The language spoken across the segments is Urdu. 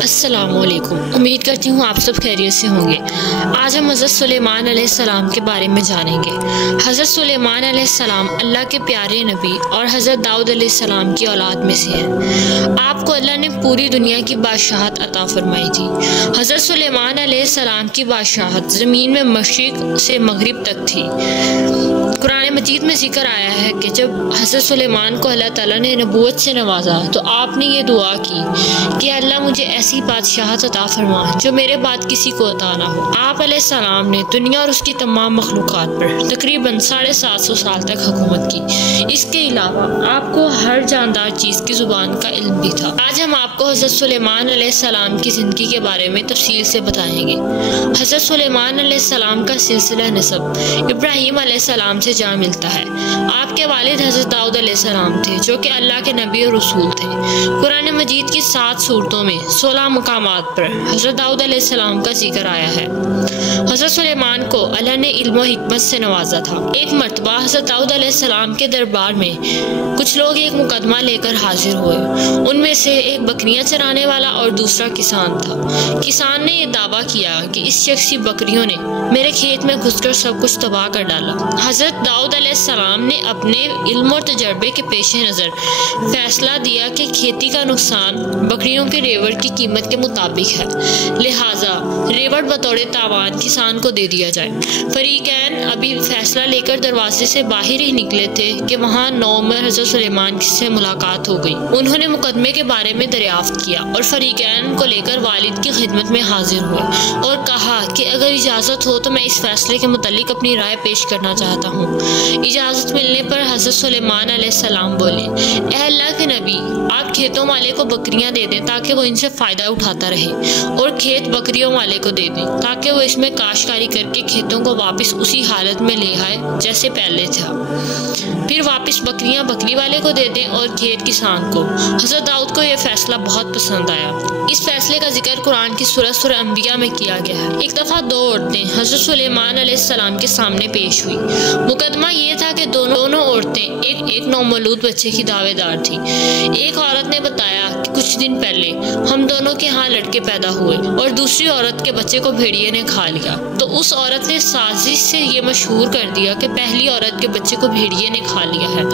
السلام علیکم، امید کرتی ہوں آپ سب خیریت سے ہوں گے۔ آج ہم حضرت سلیمان علیہ السلام کے بارے میں جانیں گے۔ حضرت سلیمان علیہ السلام اللہ کے پیارے نبی اور حضرت داؤد علیہ السلام کی اولاد میں سے ہیں۔ آپ کو اللہ نے پوری دنیا کی بادشاہت عطا فرمائی تھی۔ حضرت سلیمان علیہ السلام کی بادشاہت زمین میں مشرق سے مغرب تک تھی۔ قرآن مجید میں ذکر آیا ہے کہ جب حضرت سلیمان کو اللہ تعالیٰ نے نبوت سے نوازا تو آپ نے یہ دعا کی کہ اللہ مجھے ایسی بادشاہت عطا فرما جو میرے بعد کسی کو عطا نہ ہو۔ آپ علیہ السلام نے دنیا اور اس کی تمام مخلوقات پر تقریباً 750 سال تک حکومت کی۔ اس کے علاوہ آپ کو ہر جاندار چیز کی زبان کا علم بھی تھا۔ آج ہم آپ کو حضرت سلیمان علیہ السلام کی زندگی کے بارے میں تفصیل سے بتائیں گے۔ حضرت سلیمان علیہ السلام کا سلسلہ نسب ابراہیم علیہ السلام سے جا ملتا ہے۔ آپ کے والد حضرت داؤد علیہ السلام تھے جو کہ اللہ کے نبی اور رسول تھے۔ قرآن مجید کی 7 سورتوں میں 16 مقامات پر حضرت داؤد علیہ السلام کا ذکر آیا ہے۔ حضرت سلیمان کو اللہ نے علم و حکمت سے نوازا تھا۔ ایک مرتبہ حضرت داؤد علیہ السلام کے دربار میں کچھ لوگ ایک مقدمہ لے کر حاضر ہوئے۔ ان میں سے ایک بکریاں چرانے والا اور دوسرا کسان تھا۔ کسان نے یہ دعویٰ کیا کہ اس شخص کی بکریوں نے میرے کھیت میں گھس کر سب کچھ تباہ کر ڈالا۔ حضرت داؤد علیہ السلام نے اپنے علم اور تجربے کے پیش نظر فیصلہ دیا کہ کھیتی کا نقصان بکریوں کے ریوڑ کی قیمت کے مطابق ہے، لہٰذا ریوڑ بطور تاوان کسان کو دے دیا جائے۔ فریقین ابھی فیصلہ لے کر دروازے سے باہر ہی نکلے تھے کہ وہاں نوعمر حضرت سلیمان سے ملاقات ہو گئی۔ انہوں نے مقدمے کے بارے میں دریافت کیا اور فریقین کو لے کر والد کی خدمت میں حاضر ہوئے اور کہا کہ اگر اجازت ہو تو میں اس فیصلے کے متعلق اپنی رائے پیش کرنا چاہتا ہوں۔ اجازت ملنے پر حضرت سلیمان علیہ السلام بولے، اے اللہ کے نبی، آپ کھیتوں والے کو بکریاں دے دیں تاکہ وہ ان سے فائدہ اٹھاتا رہے، اور کھیت بکریوں والے کو دے دیں تاکہ وہ اس میں کاشتکاری کر کے کھیتوں کو واپس اسی حالت میں لے آئے جیسے پہلے تھا، پھر واپس بکریاں بکری والے کو دے دیں اور کھیت کسان کو۔ حضرت داؤد کو یہ فیصلہ بہت پسند آیا۔ اس فیصلے کا ذکر قرآن کی سورہ انبیاء میں کیا گیا ہے۔ ایک دفعہ 2 عورتیں حضرت سلیمان علیہ السلام کے سامنے پیش ہوئی۔ مقدمہ یہ تھا کہ دونوں عورتیں ایک نومولود بچے کی دعوے دار تھیں۔ ایک عورت نے بتایا کہ کچھ دن پہلے ہم دونوں کے ہاں لڑکے پیدا ہوئے اور دوسری عورت کے بچے کو بھیڑیے نے کھا لیا۔ تو اس عورت نے سازش سے یہ مشہور کر دیا کہ پہلی عورت کے بچے کو بھیڑیے نے کھا لیا ہے۔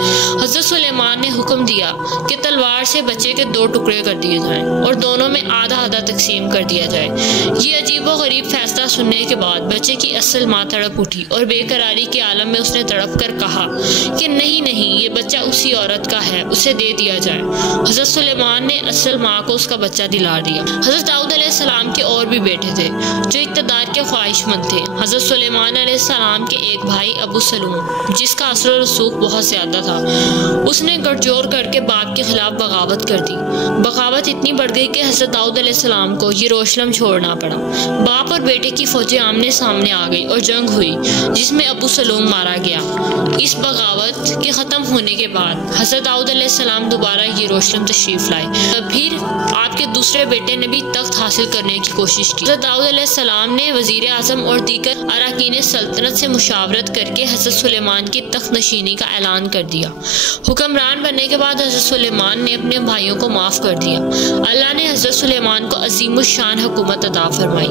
حضرت سلیمان نے حکم دیا کہ تلوار سے بچے کے 2 ٹکڑے کر دیے جائیں اور دونوں میں آدھا آدھا تقسیم کر دیا جائے۔ یہ عجیب و غریب فیصلہ سننے کے بعد بچے کی اصل ماں تڑپ اٹھی اور بے قراری کے عالم میں اس نے تڑپ کر کہا کہ نہیں، یہ بچہ اسی عورت کا ہے، اسے دے دیا جائے۔ حضرت سلیمان نے اصل ماں کو اس کا بچہ دلا دیا۔ حضرت داؤد علیہ السلام کے اور بھی بیٹے تھے جو اقتدار کے خواہش مند تھے۔ حضرت سلیمان علیہ السلام کے ایک بھائی ابو سلوم، جس کا اثر و رسوخ بہت زیادہ تھا، اس نے گٹھ جوڑ کر کے باپ کے خلاف بغاوت کر دی۔ بغاوت اتنی بڑھ گئی کہ حضرت داؤد علیہ السلام کو یروشلم چھوڑنا پڑا۔ باپ اور بیٹے کی فوجیں آمنے سامنے آ گئی اور جنگ ہوئی جس میں ابو سلوم مارا گیا۔ اس بغاوت کے ختم ہونے کے بعد حضرت داؤد علیہ السلام دوبارہ یروشلم تشریف لائے۔ پھر آپ کے دوسرے بیٹے نے بھی تخت حاصل کرنے کی کوشش کی۔ حضرت داؤد علیہ السلام نے وزیر اعظم اور دیگر اراکین سلطنت سے مشاورت کر کے حضرت سلیمان کی تخت نشینی کا اعلان کر دیا۔ حکمران بننے کے بعد حضرت سلیمان نے اپنے بھائیوں کو معاف کر دیا۔ اللہ نے حضرت سلیمان کو عظیم الشان حکومت عطا فرمائی۔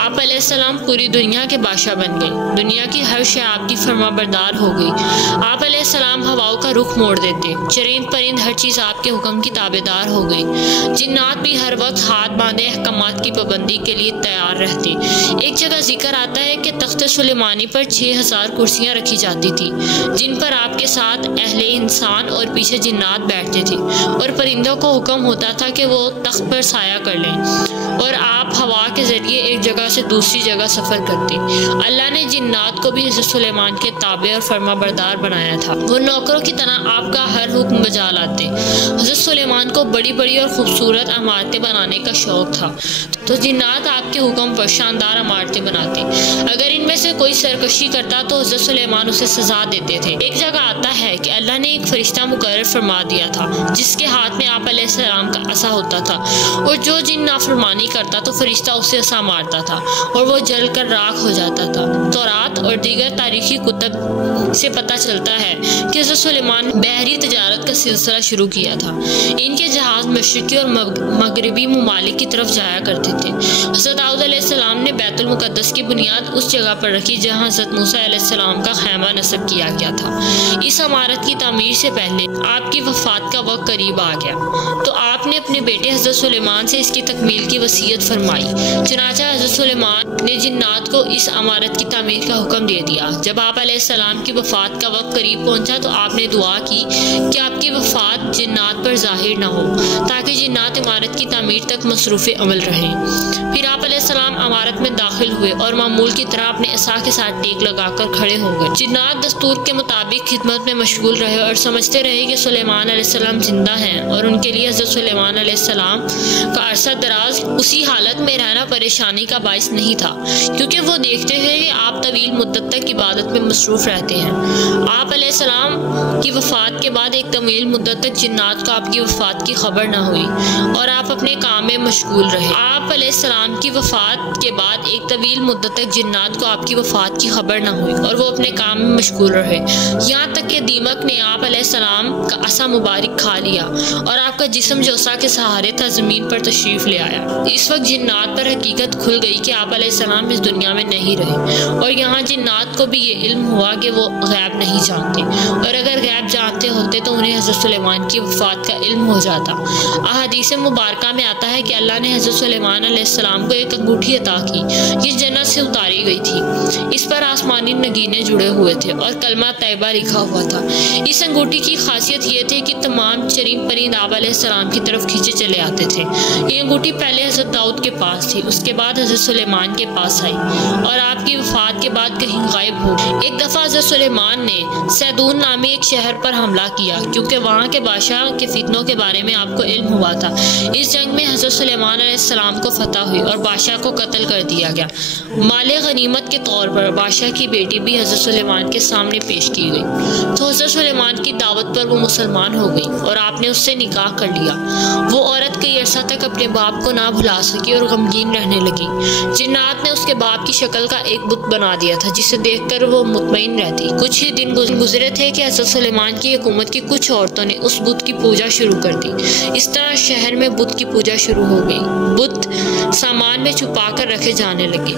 آپ علیہ السلام پوری دنیا کے بادشاہ بن گئے۔ دنیا کی ہر شے آپ کی فرما بردار ہو گئی۔ آپ علیہ السلام ہواؤں کا رخ موڑ دیتے، چرند پرند ہر چیز آپ کے حکم کی تابع دار ہو گئی۔ جنات بھی ہر وقت ہاتھ باندھے احکامات کی پابندی کے لیے تیار رہتے۔ ایک جگہ ذکر آتا ہے کہ تخت سلیمانی پر 6000 کرسیاں رکھی جاتی تھی جن پر آپ کے ساتھ اہل انسان اور پیچھے جنات بیٹھتے تھے، اور پرندوں کو حکم ہوتا تھا کہ وہ تخت پر سایہ کر لیں، اور آپ ہوا کے ذریعے ایک جگہ سے دوسری جگہ سفر کرتے۔ اللہ نے جنات کو بھی حضرت سلیمان کے تابع اور فرما بردار بنایا تھا۔ وہ نوکروں کی طرح آپ کا ہر حکم بجا لاتے۔ حضرت سلیمان کو بڑی بڑی اور خوبصورت عمارتیں بنانے کا شوق تھا، تو جنات آپ کے حکم پر شاندار عمارتیں بناتے۔ اگر ان میں سے کوئی سرکشی کرتا تو حضرت سلیمان اسے سزا دیتے تھے۔ ایک جگہ آتا ہے کہ اللہ اللہ نے ایک فرشتہ مقرر فرما دیا تھا جس کے ہاتھ میں آپ علیہ السلام کا عصا ہوتا تھا، اور جو جن نافرمانی کرتا تو فرشتہ اسے عصا مارتا تھا اور وہ جل کر راکھ ہو جاتا تھا۔ تورات اور دیگر تاریخی کتب سے پتہ چلتا ہے کہ حضرت سلیمان بحری تجارت کا سلسلہ شروع کیا تھا۔ ان کے جہاز مشرقی اور مغربی ممالک کی طرف جایا کرتے تھے۔ حضرت داؤد علیہ السلام نے بیت المقدس کی بنیاد اس جگہ پر رکھی جہاں حضرت موسیٰ علیہ السلام کا خیمہ نصب کیا گیا تھا۔ اس عمارت کی تعمیر سے پہلے آپ کی وفات کا وقت قریب آ گیا تو آپ نے اپنے بیٹے حضرت سلیمان سے اس کی تکمیل کی وصیت فرمائی۔ چنانچہ حضرت سلیمان نے جنات کو اس عمارت کی تعمیر کا حکم دے دیا۔ جب آپ علیہ السلام کی وفات کا وقت قریب پہنچا تو آپ نے دعا کی کہ آپ کی وفات جنات پر ظاہر نہ ہو تاکہ جنات عمارت کی تعمیر تک مصروف عمل رہیں۔ پھر آپ علیہ السلام عمارت میں داخل ہوئے اور معمول کی طرح اپنے عصا کے ساتھ ٹیک لگا کر کھڑے ہو گئے۔ جنات دستور کے مطابق خدمت میں مشغول رہے اور سمجھتے رہے کہ سلیمان علیہ السلام زندہ ہیں، اور ان کے لیے حضرت سلیمان علیہ السلام کا عرصہ دراز اسی حالت میں رہنا پریشانی کا باعث نہیں تھا، کیونکہ وہ دیکھتے تھے کہ آپ طویل مدت تک عبادت میں مصروف رہتے ہیں۔ آپ علیہ السلام کی وفات کے بعد ایک طویل مدت تک جنات کو آپ کی وفات کی خبر نہ ہوئی اور آپ اپنے کام میں مشغول رہے۔ آپ علیہ السلام کی وفات کے بعد ایک طویل مدت تک جنات کو آپ کی وفات کی خبر نہ ہوئی اور وہ اپنے کام میں مشغول رہے، یہاں تک کہ دیمک نے آپ علیہ السلام کا عصا مبارک کھا لیا اور آپ کا جسم جو عصا کے سہارے تھا زمین پر تشریف لے آیا۔ اس وقت جنات پر حقیقت کھل گئی کہ آپ علیہ السلام اس دنیا میں نہیں رہے، اور یہاں جنات کو بھی یہ علم ہوا کہ وہ غیب نہیں جانتے، اور اگر غیب جانتے ہوتے تو انہیں حضرت سلیمان کی وفات کا علم ہو جاتا۔ احادیث مبارکہ میں آتا ہے کہ اللہ نے حضرت سلیمان علیہ السلام کو ایک انگوٹھی عطا کی، یہ جنت سے اتاری گئی تھی۔ اس پر آسمانی نگینے جڑے ہوئے تھے اور کلمہ طیبہ لکھا ہوا تھا۔ اس انگوٹھی کی خاصیت یہ تھی کہ تمام چرند پرند آپ علیہ السلام کی طرف کھینچے چلے آتے تھے۔ یہ انگوٹھی پہلے حضرت داؤد کے پاس تھی، اس کے بعد حضرت سلیمان کے پاس آئی اور آپ کی وفات کے بعد کہیں غائب ہو گئی۔ ایک دفعہ حضرت سلیمان نے سیدون نامی ایک شہر پر حملہ کیا کیونکہ وہاں کے بادشاہ کے فتنوں کے بارے میں آپ کو علم ہوا تھا۔ اس جنگ میں حضرت سلیمان علیہ السلام کو فتح ہوئی اور بادشاہ کو قتل کر دیا گیا۔ مال غنیمت کے طور پر بادشاہ کی بیٹی بھی حضرت سلیمان کے سامنے پیش کی گئی تو حضرت سلیمان کی دعوت پر وہ مسلمان ہو گئی اور آپ نے اس سے نکاح کر لیا۔ وہ عورت کئی عرصہ تک اپنے باپ کو نہ بھلا سکی اور غمگین رہنے لگی۔ جنات نے اس کے باپ کی شکل کا ایک بت بنا دیا تھا جسے دیکھ کر وہ مطمئن رہتی۔ کچھ ہی دن گزرے تھے کہ حضرت سلیمان کی حکومت کی کچھ عورتوں نے اس بت کی پوجا شروع کر دی۔ اس طرح شہر میں بت کی پوجا شروع ہو گئی۔ بت سامان میں چھپا کر رکھے جانے لگے۔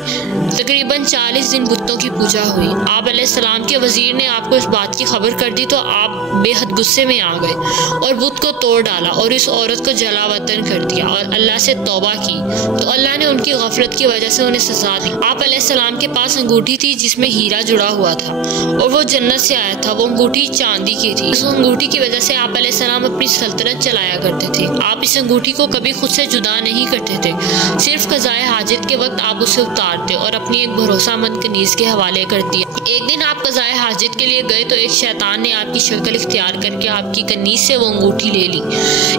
تقریباً 40 دن بتوں کی پوجا ہوئی۔ آپ علیہ السلام کے وزیر نے آپ کو اس بات کی خبر کر دی تو آپ بے حد غصے میں آ گئے اور بت کو توڑ ڈالا اور اس عورت کو جلا وطن کر دیا اور اللہ سے توبہ کی تو اللہ نے ان کی غفلت کی وجہ سے انہیں سزا دی۔ آپ علیہ السلام کے پاس انگوٹھی تھی جس میں ہیرا جڑا ہوا تھا اور وہ جنت سے آیا تھا۔ وہ انگوٹھی چاندی کی تھی۔ اس انگوٹھی کی وجہ سے آپ علیہ السلام اپنی سلطنت چلایا کرتے تھے۔ آپ اس انگوٹھی کو کبھی خود سے جدا نہیں کرتے تھے، صرف قضائے حاجت کے وقت آپ اسے اتارتے اور اپنی ایک بھروسہ مند کنیز کے حوالے کر دیا۔ ایک دن آپ قضائے حاجت کے لیے گئے تو ایک شیطان نے آپ کی شکل اختیار کر کے آپ کی کنیز سے وہ انگوٹھی لے لی۔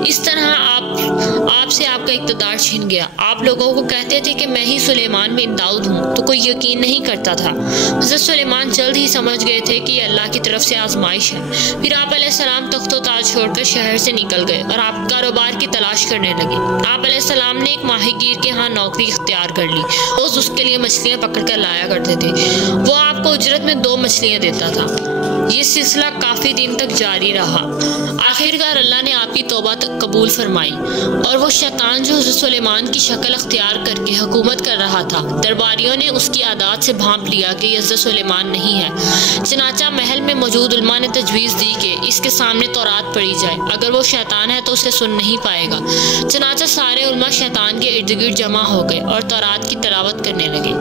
اس طرح آپ سے آپ کا اقتدار چھن گیا۔ آپ لوگوں کو کہتے تھے کہ میں ہی سلیمان بن داؤد ہوں تو کوئی یقین نہیں کرتا تھا۔ حضرت سلیمان جلد ہی سمجھ گئے تھے کہ یہ اللہ کی طرف سے آزمائش ہے۔ پھر آپ علیہ السلام تخت و تاج چھوڑ کر شہر سے نکل گئے اور آپ کاروبار کی تلاش کرنے لگے۔ آپ علیہ السلام نے ایک ماہی گیر کے ہاں نوکری اختیار کر لی۔ روز اس کے لیے مچھلیاں پکڑ کر لایا کرتے تھے۔ وہ آپ کو اجرت میں 2 مچھلیاں دیتا تھا۔ یہ سلسلہ کافی دن تک جاری رہا۔ آخرکار اللہ نے آپ کی توبہ تک قبول فرمائی اور وہ شیطان جو حضرت سلیمان کی شکل اختیار کر کے حکومت کر رہا تھا، درباریوں نے اس کی عادات سے بھانپ لیا کہ یہ حضرت سلیمان نہیں ہے۔ چنانچہ محل میں موجود علماء نے تجویز دی کہ اس کے سامنے تورات پڑھی جائے، اگر وہ شیطان ہے تو اسے سن نہیں پائے گا۔ چنانچہ سارے علماء شیطان کے ارد گرد جمع ہو گئے اور تورات کی تلاوت کرنے لگے۔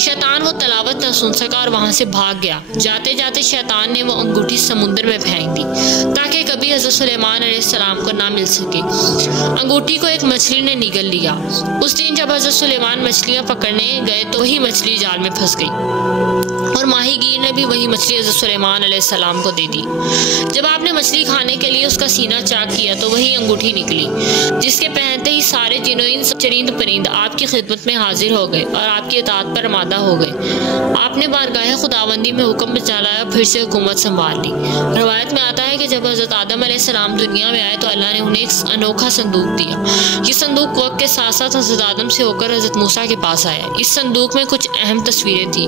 شیطان وہ تلاوت نہ سن سکا اور وہاں سے بھاگ گیا۔ جاتے جاتے شیطان نے وہ انگوٹھی سمندر میں پھینک دی تاکہ کبھی حضرت سلیمان علیہ السلام کو نہ مل سکے۔ انگوٹھی کو ایک مچھلی نے نگل لیا۔ اس دن جب حضرت سلیمان مچھلیاں پکڑنے گئے تو وہی مچھلی جال میں پھنس گئی۔ اور ماہی گیر نے بھی وہی مچھلی حضرت سلیمان علیہ السلام کو دے دی۔ جب آپ نے مچھلی کھانے کے لیے اس کا سینہ چاک کیا تو وہی انگوٹھی نکلی، جس کے پہنتے ہی سارے جن و انس چرند پرند آپ کی خدمت میں حاضر ہو گئے اور آپ کی اطاعت پر آمادہ ہو گئے۔ آپ نے بارگاہ خداوندی میں حکم چلایا، پھر سے حکومت سنبھال لی۔ روایت میں آتا ہے کہ جب حضرت آدم علیہ السلام دنیا میں آئے تو اللہ نے انہیں ایک انوکھا صندوق دیا۔ یہ صندوق وقت کے ساتھ ساتھ حضرت آدم سے ہو کر حضرت موسیٰ کے پاس آیا۔ اس صندوق میں کچھ اہم تصویریں تھیں۔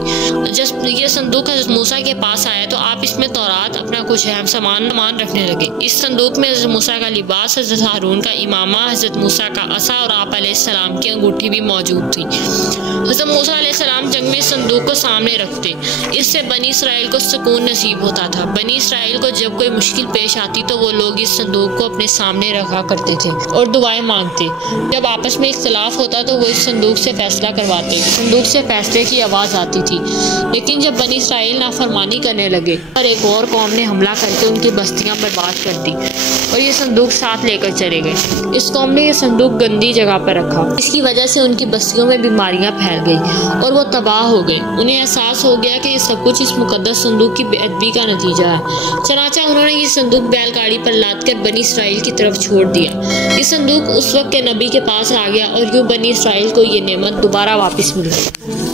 جب یہ صندوق حضرت موسیٰ کے پاس آیا تو آپ اس میں تورات اپنا کچھ اہم سامان رکھنے لگے۔ اس صندوق میں حضرت موسیٰ کا لباس، حضرت ہارون کا امامہ، حضرت موسیٰ کا عصا اور آپ علیہ السلام کی انگوٹھی بھی موجود تھی۔ حضرت موسیٰ علیہ السلام جنگ میں اس صندوق کو سامنے رکھتے، اس سے بنی اسرائیل کو سکون نصیب ہوتا تھا۔ بنی اسرائیل کو جب کوئی مشکل پیش آتی تو وہ لوگ اس صندوق کو اپنے سامنے رکھا کرتے تھے اور دعائیں مانگتے۔ جب آپس میں اختلاف ہوتا تو وہ اس صندوق سے فیصلہ کرواتے۔ صندوق سے فیصلے کی آواز آتی تھی، لیکن جب بنی اسرائیل نافرمانی کرنے لگے اور ایک اور قوم نے حملہ کر کے ان کی بستیاں برباد کر دی اور یہ صندوق ساتھ لے کر چلے گئے، اس قوم نے یہ صندوق گندی جگہ پر رکھا۔ اس کی وجہ سے ان کی بستیوں میں بیماریاں پھیل گئی اور وہ تباہ ہو گئے۔ انہیں احساس ہو گیا کہ یہ سب کچھ اس مقدس صندوق کی بے ادبی کا نتیجہ ہے، چنانچہ انہوں نے یہ صندوق بیل گاڑی پر لاد کر بنی اسرائیل کی طرف چھوڑ دیا۔ یہ صندوق اس وقت کے نبی کے پاس آ گیا اور یوں بنی اسرائیل کو یہ نعمت دوبارہ واپس مل گئی۔